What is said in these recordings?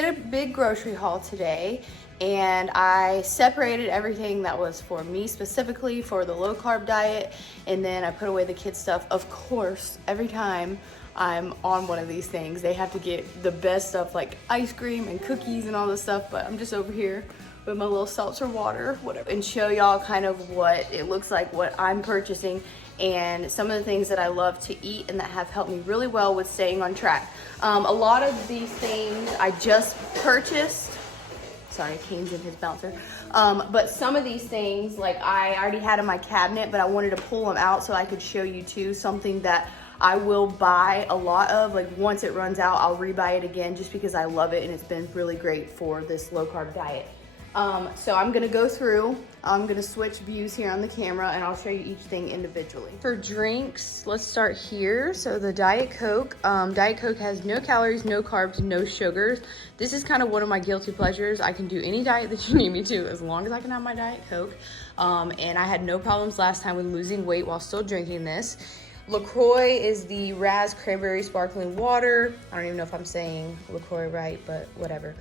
did a big grocery haul today, and I separated everything that was for me specifically for the low carb diet, and then I put away the kids stuff. Of course, every time I'm on one of these things, they have to get the best stuff like ice cream and cookies and all this stuff, but I'm just over here with my little seltzer water, whatever, and show y'all kind of what it looks like, what I'm purchasing, and some of the things that I love to eat and that have helped me really well with staying on track. A lot of these things I just purchased. Sorry, Kane's in his bouncer. But some of these things, like I already had in my cabinet, but I wanted to pull them out so I could show you too, something that I will buy a lot of. Like once it runs out, I'll rebuy it again just because I love it and it's been really great for this low carb diet. So I'm gonna go through, I'm gonna switch views here on the camera and I'll show you each thing individually. For drinks, let's start here. So the Diet Coke has no calories, no carbs, no sugars. This is kind of one of my guilty pleasures. I can do any diet that you need me to as long as I can have my Diet Coke. And I had no problems last time with losing weight while still drinking this. LaCroix is the Raz Cranberry Sparkling Water. I don't even know if I'm saying LaCroix right, but whatever.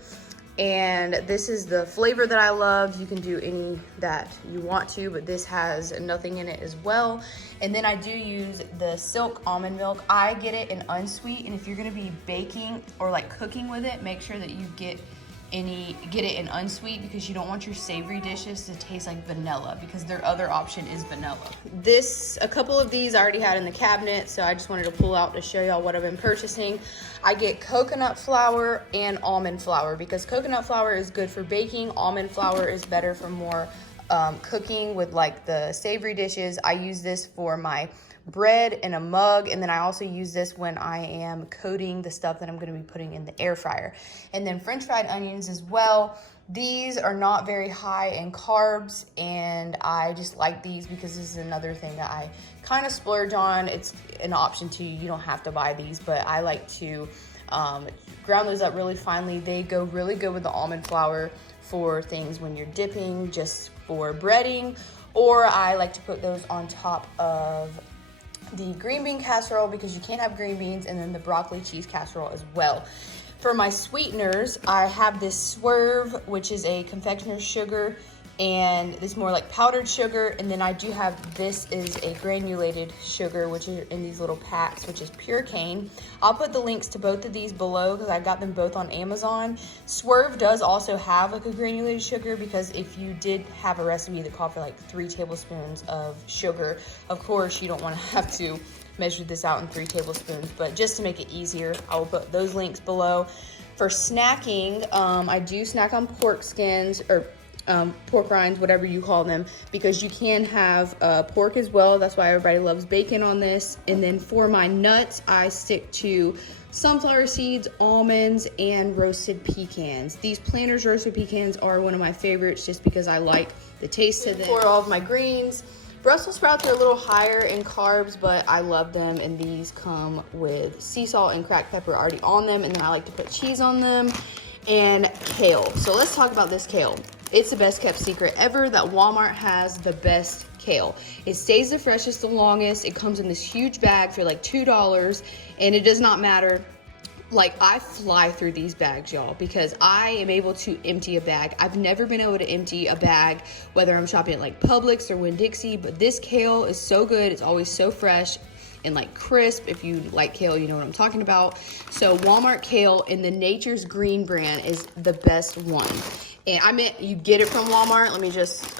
And this is the flavor that I love. You can do any that you want to, but this has nothing in it as well. And then I do use the Silk almond milk. I get it in unsweet, and if you're gonna be baking or like cooking with it, make sure that you get it in unsweet, because you don't want your savory dishes to taste like vanilla, because their other option is vanilla. A couple of these I already had in the cabinet, so I just wanted to pull out to show y'all what I've been purchasing. I get coconut flour and almond flour, because coconut flour is good for baking. Almond flour is better for more cooking with like the savory dishes. I use this for my bread in a mug, and then I also use this when I am coating the stuff that I'm going to be putting in the air fryer. And then French fried onions as well. These are not very high in carbs, and I just like these because this is another thing that I kind of splurge on. It's an option to you. You don't have to buy these, but I like to ground those up really finely. They go really good with the almond flour for things when you're dipping, just for breading, or I like to put those on top of the green bean casserole, because you can't have green beans, and then the broccoli cheese casserole as well. For my sweeteners, I have this Swerve, which is a confectioner's sugar, and this more like powdered sugar. And then I do have, this is a granulated sugar, which is in these little packs, which is pure cane. I'll put the links to both of these below because I got them both on Amazon. Swerve does also have like a granulated sugar, because if you did have a recipe that called for like 3 tablespoons of sugar, of course you don't want to have to measure this out in 3 tablespoons, but just to make it easier, I will put those links below. For snacking, I do snack on pork skins, or pork rinds, whatever you call them, because you can have pork as well. That's why everybody loves bacon on this. And then for my nuts, I stick to sunflower seeds, almonds, and roasted pecans. These Planters roasted pecans are one of my favorites just because I like the taste of them. For all of my greens, Brussels sprouts are a little higher in carbs, but I love them, and these come with sea salt and cracked pepper already on them, and then I like to put cheese on them. And kale. So let's talk about this kale. It's the best kept secret ever that Walmart has the best kale. It stays the freshest the longest. It comes in this huge bag for like $2, and it does not matter. Like, I fly through these bags, y'all, because I am able to empty a bag. I've never been able to empty a bag, whether I'm shopping at like Publix or Winn-Dixie, but this kale is so good. It's always so fresh and like crisp. If you like kale, you know what I'm talking about. So Walmart kale in the Nature's Green brand is the best one. And I meant you get it from Walmart. Let me just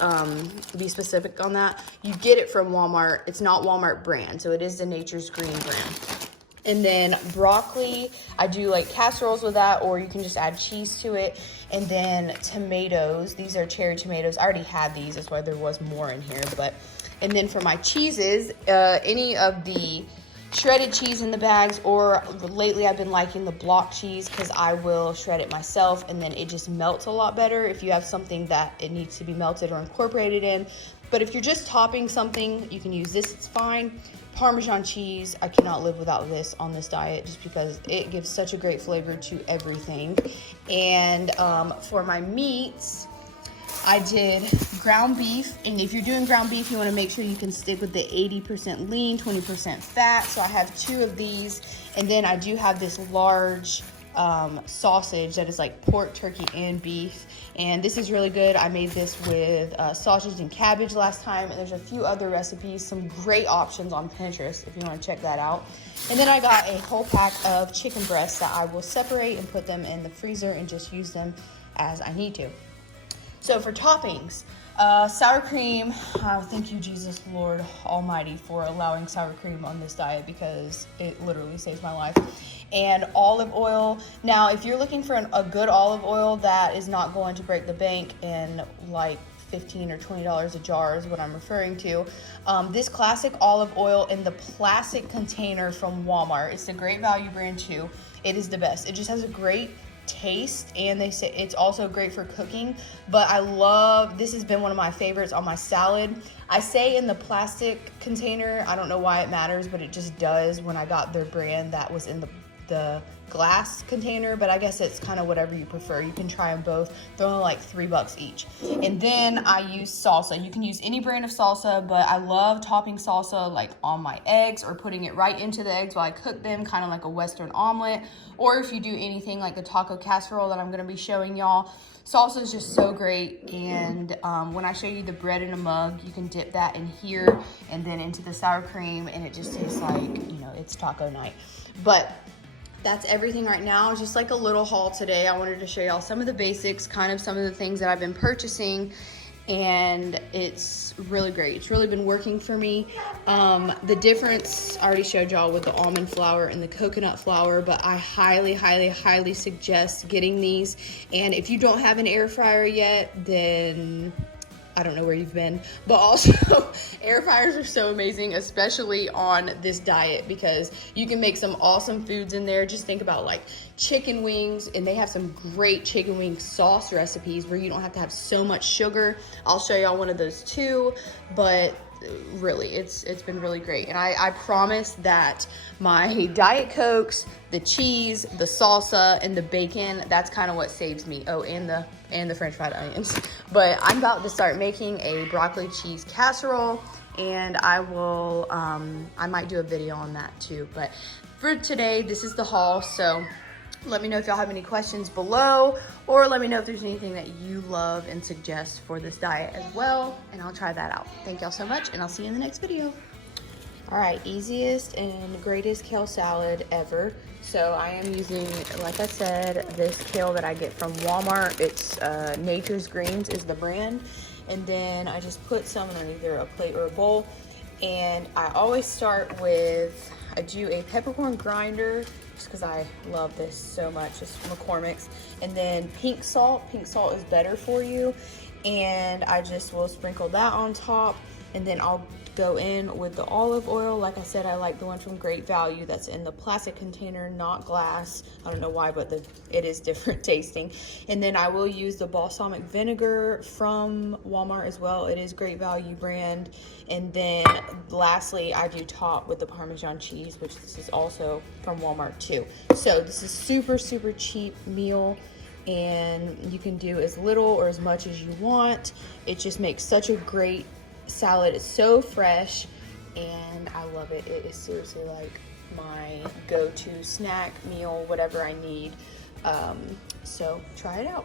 be specific on that. You get it from Walmart. It's not Walmart brand, so it is the Nature's Green brand. And then broccoli, I do like casseroles with that, or you can just add cheese to it. And then tomatoes, these are cherry tomatoes. I already had these, that's why there was more in here. And then for my cheeses, any of the shredded cheese in the bags, or lately I've been liking the block cheese because I will shred it myself, and then it just melts a lot better if you have something that it needs to be melted or incorporated in. But if you're just topping something, you can use this, it's fine. Parmesan cheese, I cannot live without this on this diet just because it gives such a great flavor to everything. And for my meats, I did ground beef, and if you're doing ground beef, you want to make sure you can stick with the 80% lean, 20% fat. So I have 2 of these, and then I do have this large sausage that is like pork, turkey, and beef. And this is really good. I made this with sausage and cabbage last time. And there's a few other recipes, some great options on Pinterest if you want to check that out. And then I got a whole pack of chicken breasts that I will separate and put them in the freezer and just use them as I need to. So for toppings, sour cream. Thank you, Jesus, Lord Almighty, for allowing sour cream on this diet because it literally saves my life. And olive oil. Now, if you're looking for a good olive oil that is not going to break the bank and like $15 or $20 a jar is what I'm referring to. This classic olive oil in the plastic container from Walmart. It's a great value brand too. It is the best. It just has a great taste, and they say it's also great for cooking. But I love, this has been one of my favorites on my salad. I say in the plastic container, I don't know why it matters, but it just does when I got their brand that was in the glass container, but I guess it's kind of whatever you prefer. You can try them both. They're only like $3 each. And then I use salsa. You can use any brand of salsa, but I love topping salsa like on my eggs or putting it right into the eggs while I cook them, kind of like a Western omelet. Or if you do anything like the taco casserole that I'm going to be showing y'all. Salsa is just so great, and when I show you the bread in a mug, you can dip that in here and then into the sour cream, and it just tastes like, you know, it's taco night. But that's everything right now. Just like a little haul today. I wanted to show y'all some of the basics, kind of some of the things that I've been purchasing, and it's really great. It's really been working for me. The difference I already showed y'all with the almond flour and the coconut flour, but I highly, highly, highly suggest getting these. And if you don't have an air fryer yet, then I don't know where you've been. But also, air fryers are so amazing, especially on this diet, because you can make some awesome foods in there. Just think about like chicken wings, and they have some great chicken wing sauce recipes where you don't have to have so much sugar. I'll show y'all one of those too, but really, it's been really great. And I promise that my Diet Cokes, the cheese, the salsa, and the bacon, that's kind of what saves me. Oh, and the French fried onions. But I'm about to start making a broccoli cheese casserole, and I will, I might do a video on that too. But for today, this is the haul. So let me know if y'all have any questions below, or let me know if there's anything that you love and suggest for this diet as well, and I'll try that out. Thank y'all so much, and I'll see you in the next video. All right, easiest and greatest kale salad ever. So I am using, like I said, this kale that I get from Walmart. It's Nature's Greens is the brand. And then I just put some on either a plate or a bowl. And I always start with, I do a peppercorn grinder, just because I love this so much. It's McCormick's. And then pink salt. Pink salt is better for you. And I just will sprinkle that on top. And then I'll go in with the olive oil. Like I said, I like the one from Great Value that's in the plastic container, not glass. I don't know why, but it is different tasting. And then I will use the balsamic vinegar from Walmart as well. It is Great Value brand. And then lastly, I do top with the Parmesan cheese, which this is also from Walmart too. So this is super, super cheap meal, and you can do as little or as much as you want. It just makes such a great salad. Is so fresh, and I love it. It is seriously like my go-to snack meal, whatever I need. So try it out.